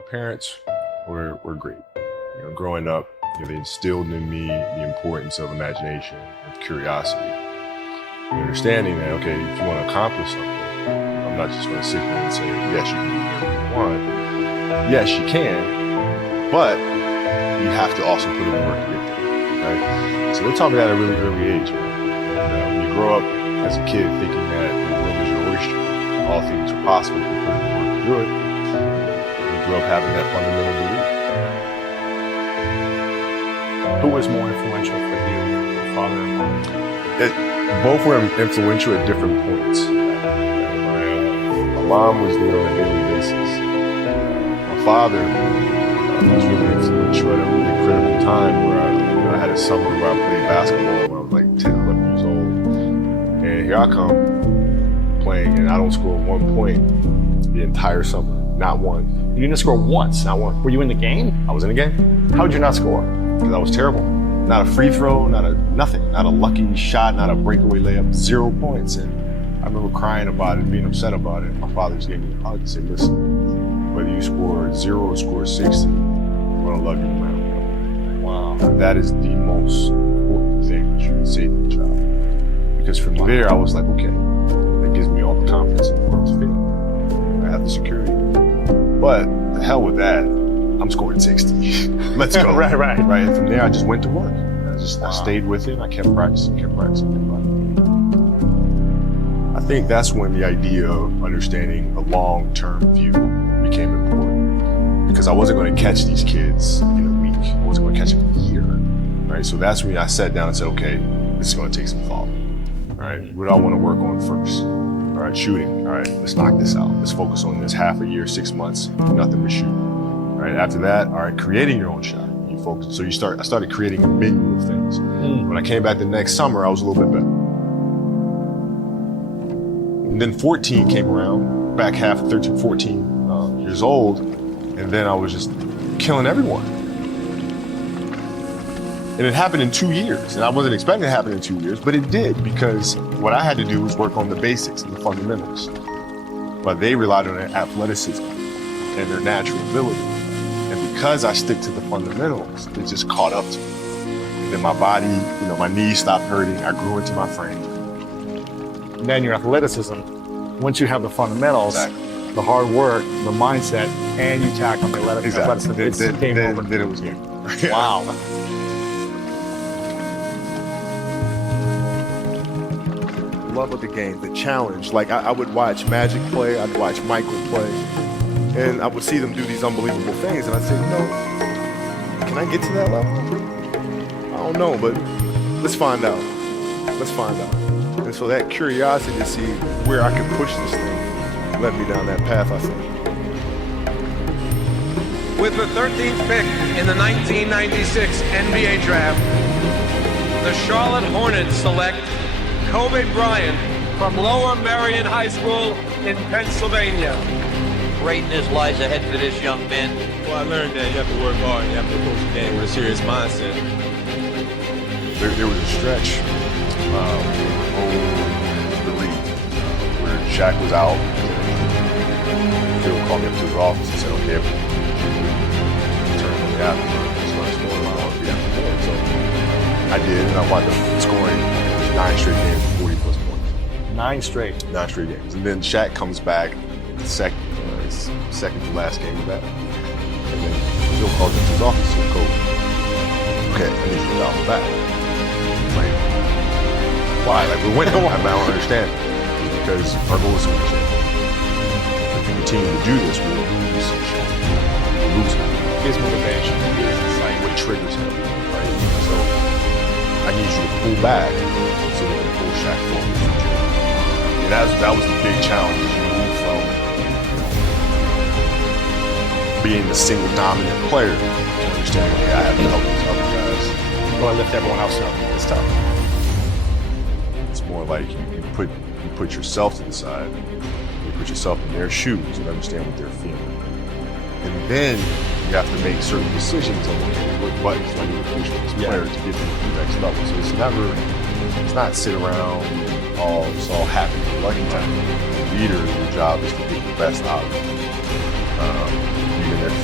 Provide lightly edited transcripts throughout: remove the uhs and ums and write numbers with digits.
My parents were great. Growing up, they instilled in me the importance of imagination, of curiosity, and understanding that, okay, if you want to accomplish something, I'm not just going to sit there and say, yes, you can do whatever you want. Yes, you can, but you have to also put in the work to get there, right? So they taught me that at a really early age. And when you grow up as a kid thinking that the world is your oyster, all things are possible if you put in the work to do it, you grow up having that fundamental belief. Who was more influential for you, your father or mom? Both were influential at different points. My mom was there on a daily basis. My father was really influential at a really critical time where I had a summer where I played basketball when I was like 10, 11 years old. And here I come playing and I don't score 1 point the entire summer. Not one. You didn't score once? Not one. Were you in the game? I was in the game. How did you not score? Because I was terrible. Not a free throw, nothing. Not a lucky shot, not a breakaway layup, 0 points. And I remember crying about it, being upset about it. My father just gave me a hug and said, listen, whether you score 0 or score 60, I'm gonna love you no matter what. Wow. That is the most important thing that you can say to a child. Because from there, I was like, okay, that gives me all the confidence in the world to fail. I have the security. But the hell with that, I'm scoring 60. Let's go. Right. And from there, I just went to work. I stayed with it. I kept practicing. I think that's when the idea of understanding a long-term view became important. Because I wasn't going to catch these kids in a week. I wasn't going to catch them in a year. Right? So that's when I sat down and said, okay, this is going to take some thought. Right? What do I want to work on first? All right, shooting. All right, let's knock this out. Let's focus on this half a year, 6 months, nothing but shoot. Right, after that, all right, creating your own shot. You focus. So I started creating a menu of things. When I came back the next summer, I was a little bit better. And then 14 came around, back half of 13, 14 years old, and then I was just killing everyone. And it happened in 2 years, and I wasn't expecting it to happen in 2 years, but it did, because what I had to do was work on the basics and the fundamentals. But they relied on their athleticism and their natural ability. And because I stick to the fundamentals, it just caught up to me. Then my body, my knees stopped hurting. I grew into my frame. Then your athleticism, once you have the fundamentals, Exactly. the hard work, the mindset, and you tack on the athleticism, it's game over. Then it was game. Wow. Love of the game, the challenge. Like I would watch Magic play, I'd watch Michael play, and I would see them do these unbelievable things, and I'd say, can I get to that level? I don't know, but let's find out. And so that curiosity to see where I could push this thing led me down that path, I think. With the 13th pick in the 1996 NBA Draft, the Charlotte Hornets select Kobe Bryant from Lower Merion High School in Pennsylvania. Greatness lies ahead for this young man. Well, I learned that you have to work hard and you have to approach the game with a serious mindset. There was a stretch the league where Shaq was out. Phil called me up to his office and said, okay, turn on the afternoon. So I scored on the afternoon. So I did, and I wound up scoring 9 straight games, 40 plus points. 9 straight. 9 straight games. And then Shaq comes back second to last game of that. And then Phil calls into his office and says, Coach, okay, I need you to dial back. Like, why? Like, we're winning. I don't understand. Because our goal is to win. If we continue to do this, we'll lose some shit. We'll lose it. His motivation, his insight. What triggers him, right? So I need you to pull back so we can pull Shaq forward. And that was the big challenge. You move from being the single dominant player to understanding, okay, I have to help these other guys. Go and lift everyone else up. It's tough. It's more like you put yourself to the side, you put yourself in their shoes and understand what they're feeling. And then you have to make certain decisions on what buttons do I need to push for this player to get them to the next level. So it's not sit around, it's all happy for lucky time. The leader, your job is to get the best out of it. Even if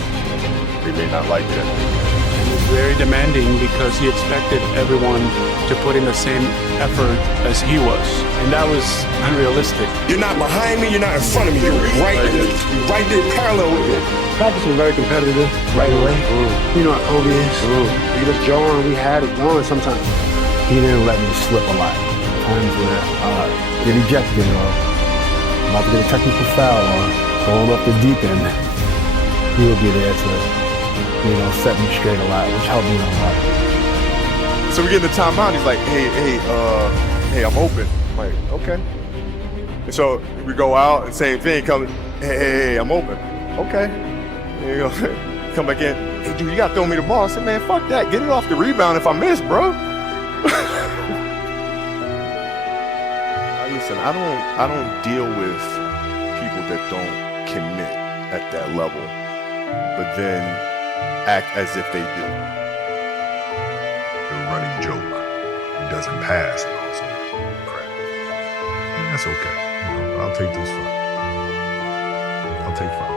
they may not like that. He was very demanding because he expected everyone to put in the same effort as he was. And that was unrealistic. You're not behind me, you're not in front of me, you're right there parallel with me. Practice was very competitive right away. You know how Kobe is. We just drawing, we had it going sometimes. He didn't let me slip a lot. Times where get ejected or about to get a technical foul or going up the deep end. He would be there to, set me straight a lot, which helped me a lot. So we get in the timeout. He's like, hey, I'm open. I'm like, okay. And so we go out and same thing. Come, hey, I'm open. Okay. There you go. Come back in. Hey, dude, you gotta throw me the ball. I said, man, fuck that. Get it off the rebound if I miss, bro. Listen, I don't deal with people that don't commit at that level, but then act as if they do. The running joke doesn't pass and all that crap. And that's okay. I'll take this fun. I'll take fun.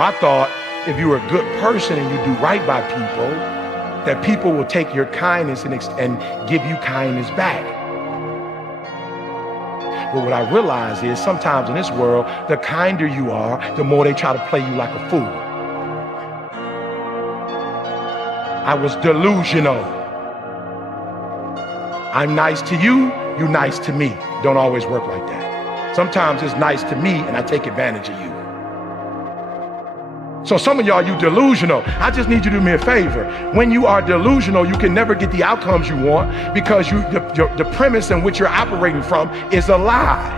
I thought if you were a good person and you do right by people, that people will take your kindness and give you kindness back. But what I realized is sometimes in this world, the kinder you are, the more they try to play you like a fool. I was delusional. I'm nice to you, you nice to me. Don't always work like that. Sometimes it's nice to me and I take advantage of you. So some of y'all, you delusional. I just need you to do me a favor. When you are delusional, you can never get the outcomes you want because the premise in which you're operating from is a lie.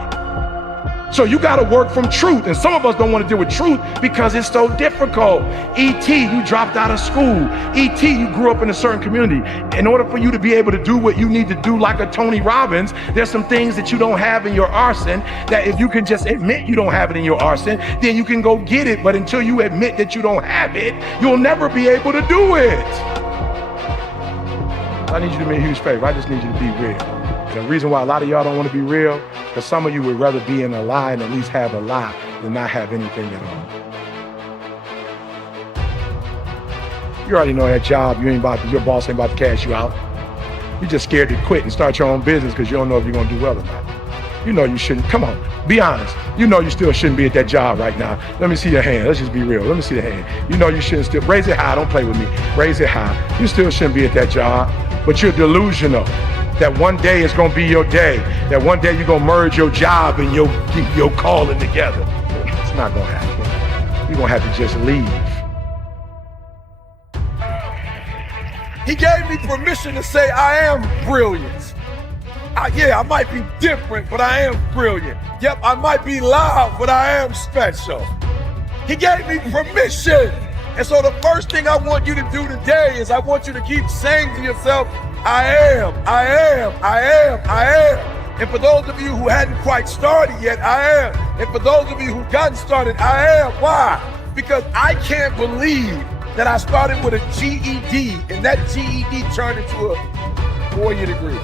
So you got to work from truth. And some of us don't want to deal with truth because it's so difficult. E.T., you dropped out of school. E.T., you grew up in a certain community. In order for you to be able to do what you need to do like a Tony Robbins, there's some things that you don't have in your arsenal that if you can just admit you don't have it in your arsenal, then you can go get it. But until you admit that you don't have it, you'll never be able to do it. I need you to do me a huge favor. I just need you to be real. The reason why a lot of y'all don't want to be real, because some of you would rather be in a lie and at least have a lie than not have anything at all. You already know that job, your boss ain't about to cash you out. You're just scared to quit and start your own business because you don't know if you're going to do well or not. You know you shouldn't. Come on, be honest. You know you still shouldn't be at that job right now. Let me see your hand. Let's just be real. Let me see the hand. You know you shouldn't still. Raise it high. Don't play with me. Raise it high. You still shouldn't be at that job, but you're delusional. That one day is gonna be your day. That one day you're gonna merge your job and your calling together. It's not gonna happen. You're gonna have to just leave. He gave me permission to say I am brilliant. I might be different, but I am brilliant. Yep, I might be loud, but I am special. He gave me permission. And so the first thing I want you to do today is I want you to keep saying to yourself, I am. And for those of you who hadn't quite started yet, I am. And for those of you who've gotten started, I am. Why? Because I can't believe that I started with a GED and that GED turned into a 4-year degree.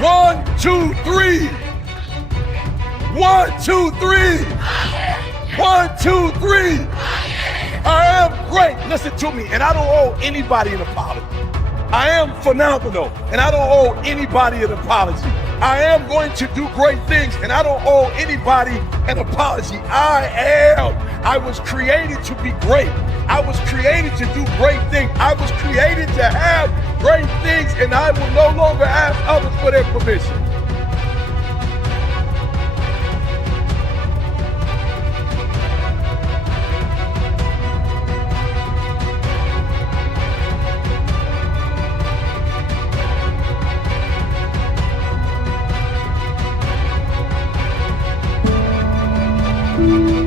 1, 2, 3. 1, 2, 3. 1, 2, 3. I am great. Listen to me. And I don't owe anybody an apology. I am phenomenal. And I don't owe anybody an apology. I am going to do great things. And I don't owe anybody an apology. I am. I was created to be great. I was created to do great things. I was created to have great things. And I will no longer ask others for their permission. Thank you.